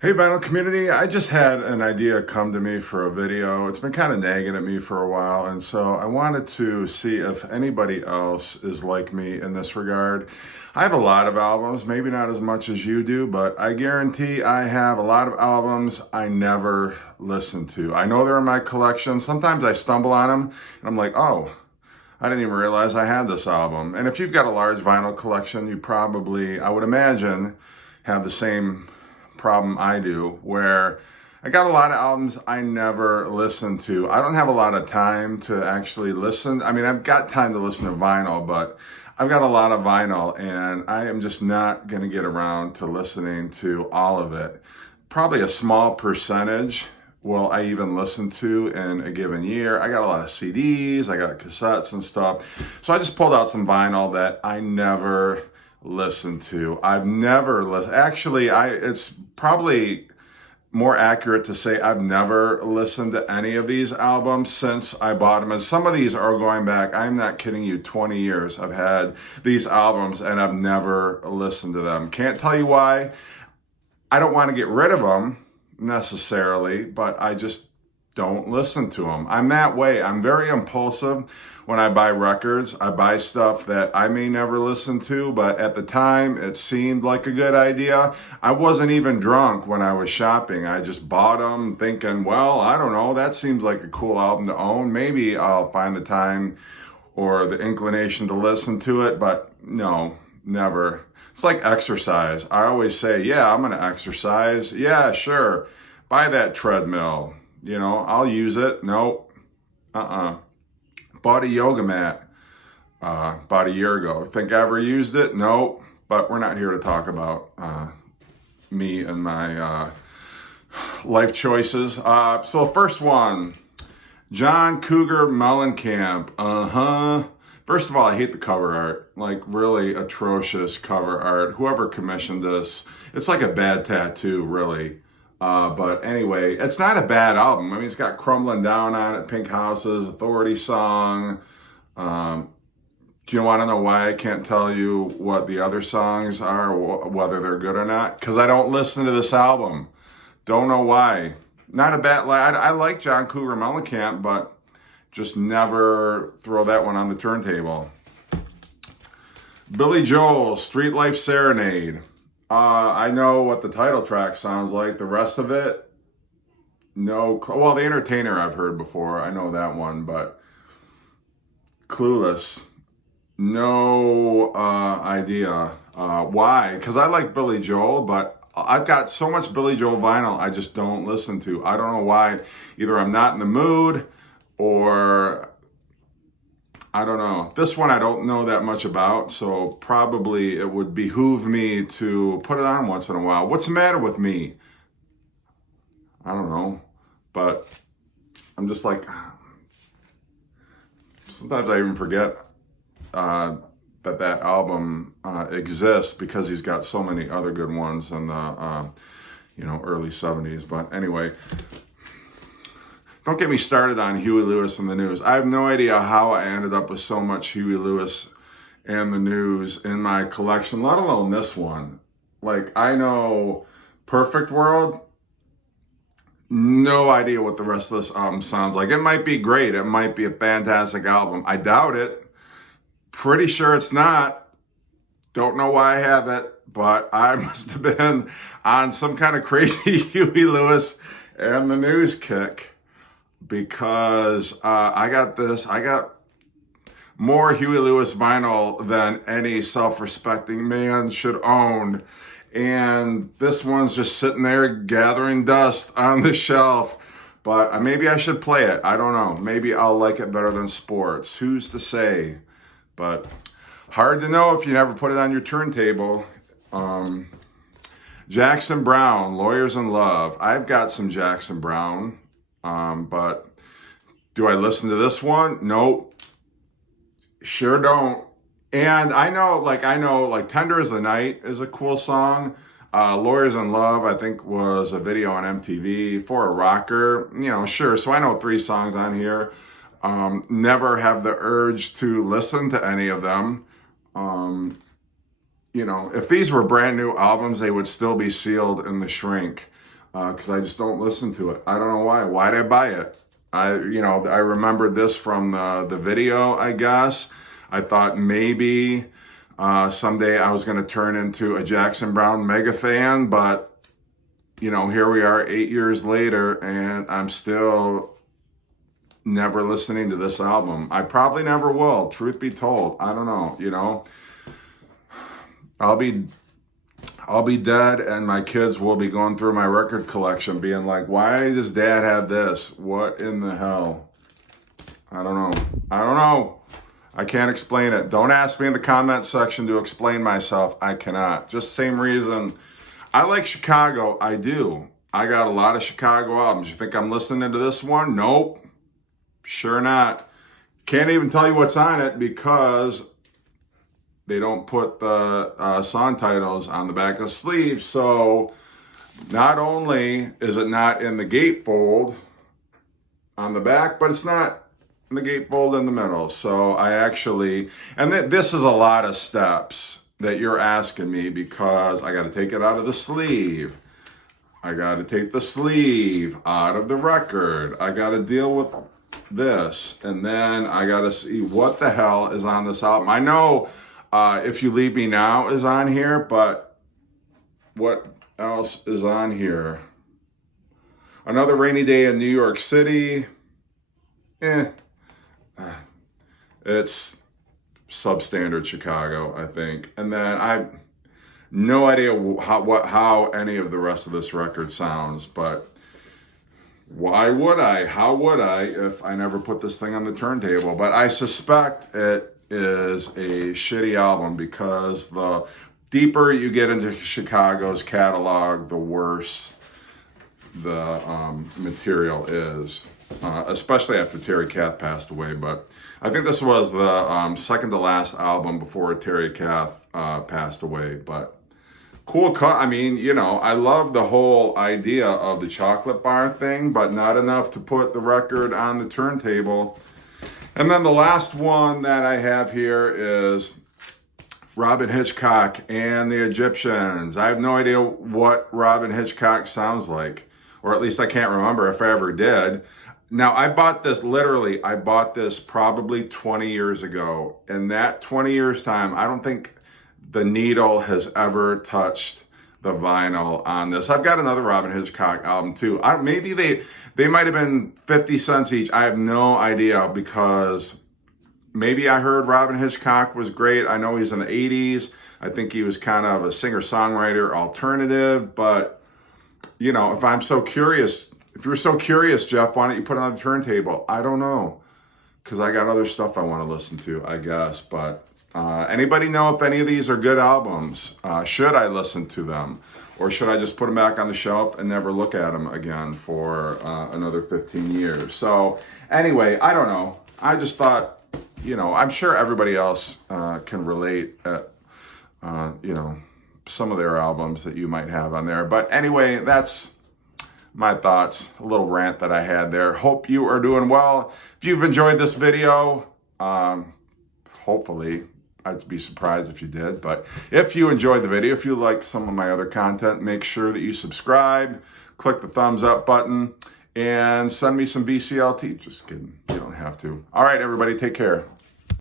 Hey vinyl community, I just had an idea come to me for a video. It's been kind of nagging at me for a while, and so I wanted to see if anybody else is like me in this regard. I have a lot of albums, maybe not as much as you do, but I guarantee I have a lot of albums I never listen to. I know they're in my collection. Sometimes I stumble on them and I'm like, oh, I didn't even realize I had this album. And if you've got a large vinyl collection, you probably, I would imagine, have the same problem I do, where I got a lot of albums I never listened to. I don't have a lot of time to actually listen. I mean, I've got time to listen to vinyl, but I've got a lot of vinyl and I am just not going to get around to listening to all of it. Probably a small percentage will I even listen to in a given year. I got a lot of CDs, I got cassettes and stuff. So I just pulled out some vinyl that I never listened to. I've never listened. Actually, it's probably more accurate to say I've never listened to any of these albums since I bought them. And some of these are going back, I'm not kidding you, 20 years. I've had these albums and I've never listened to them. Can't tell you why. I don't want to get rid of them necessarily, but I just don't listen to them. I'm that way. I'm very impulsive when I buy records. I buy stuff that I may never listen to, but at the time it seemed like a good idea. I wasn't even drunk when I was shopping. I just bought them thinking, well, I don't know, that seems like a cool album to own. Maybe I'll find the time or the inclination to listen to it, but no, never. It's like exercise. I always say, yeah, I'm going to exercise. Yeah, sure. Buy that treadmill. You know, I'll use it. Nope. Bought a yoga mat about a year ago. Think I ever used it? Nope. But we're not here to talk about me and my life choices. So the first one, John Cougar Mellencamp. First of all, I hate the cover art. Like, really atrocious cover art. Whoever commissioned this, it's like a bad tattoo, really. But anyway, it's not a bad album. I mean, it's got Crumbling Down on it, Pink Houses, Authority Song. Do you want to know why I can't tell you what the other songs are, whether they're good or not? Because I don't listen to this album. Don't know why. Not a bad, I like John Cougar Mellencamp, but just never throw that one on the turntable. Billy Joel, Street Life Serenade. I know what the title track sounds like. The rest of it, no. Well, The Entertainer I've heard before. I know that one, but Clueless, no idea. Why? Because I like Billy Joel, but I've got so much Billy Joel vinyl I just don't listen to. I don't know why. Either I'm not in the mood or I don't know. This one I don't know that much about, so probably it would behoove me to put it on once in a while. What's the matter with me? I don't know. But I'm just like, sometimes I even forget that album exists because he's got so many other good ones in the early 70s. But anyway, don't get me started on Huey Lewis and the News. I have no idea how I ended up with so much Huey Lewis and the News in my collection, let alone this one. Like, I know Perfect World, no idea what the rest of this album sounds like. It might be great. It might be a fantastic album. I doubt it. Pretty sure it's not. Don't know why I have it, but I must have been on some kind of crazy Huey Lewis and the News kick. Because I got more Huey Lewis vinyl than any self-respecting man should own. And this one's just sitting there gathering dust on the shelf. But maybe I should play it. I don't know. Maybe I'll like it better than sports. Who's to say? But hard to know if you never put it on your turntable. Jackson Browne, Lawyers in Love. I've got some Jackson Browne. But do I listen to this one? Nope. Sure don't. And I know Tender as the Night is a cool song. Lawyers in Love, I think, was a video on MTV for a rocker. Sure. So I know 3 songs on here. Never have the urge to listen to any of them. If these were brand new albums, they would still be sealed in the shrink. because I just don't listen to it. I don't know why. Why'd I buy it? I remember this from the video, I guess. I thought maybe someday I was going to turn into a Jackson Browne mega fan, but, here we are 8 years later, and I'm still never listening to this album. I probably never will, truth be told. I don't know, I'll be dead, and my kids will be going through my record collection being like, why does Dad have this? What in the hell? I don't know. I can't explain it. Don't ask me in the comment section to explain myself. I cannot. Just same reason. I like Chicago. I do. I got a lot of Chicago albums. You think I'm listening to this one? Nope. Sure not. Can't even tell you what's on it because they don't put the song titles on the back of the sleeve. So not only is it not in the gatefold on the back, but it's not in the gatefold in the middle. So I actually, and this is a lot of steps that you're asking me because I got to take it out of the sleeve. I got to take the sleeve out of the record. I got to deal with this. And then I got to see what the hell is on this album. I know If You Leave Me Now is on here, but what else is on here? Another Rainy Day in New York City. It's substandard Chicago, I think. And then I no idea how any of the rest of this record sounds, but why would I? How would I if I never put this thing on the turntable? But I suspect it is a shitty album because the deeper you get into Chicago's catalog, the worse the material is, especially after Terry Kath passed away. But I think this was the second to last album before Terry Kath passed away. But cool cut. I mean, I love the whole idea of the chocolate bar thing, but not enough to put the record on the turntable. And then the last one that I have here is Robyn Hitchcock and the Egyptians. I have no idea what Robyn Hitchcock sounds like, or at least I can't remember if I ever did. Now, I bought this probably 20 years ago. In that 20 years time, I don't think the needle has ever touched the vinyl on this. I've got another Robyn Hitchcock album too. Maybe they might have been 50 cents each. I have no idea because maybe I heard Robyn Hitchcock was great. I know he's in the 80s. I think he was kind of a singer-songwriter alternative. But, if I'm so curious, if you're so curious, Jeff, why don't you put it on the turntable? I don't know, because I got other stuff I want to listen to, I guess. But anybody know if any of these are good albums? Should I listen to them? Or should I just put them back on the shelf and never look at them again for another 15 years? So anyway, I don't know. I just thought, I'm sure everybody else can relate at, some of their albums that you might have on there. But anyway, that's my thoughts, a little rant that I had there. Hope you are doing well. If you've enjoyed this video, hopefully, I'd be surprised if you did. But if you enjoyed the video, if you like some of my other content, make sure that you subscribe, click the thumbs up button, and send me some VCLT. Just kidding. You don't have to. All right, everybody, take care.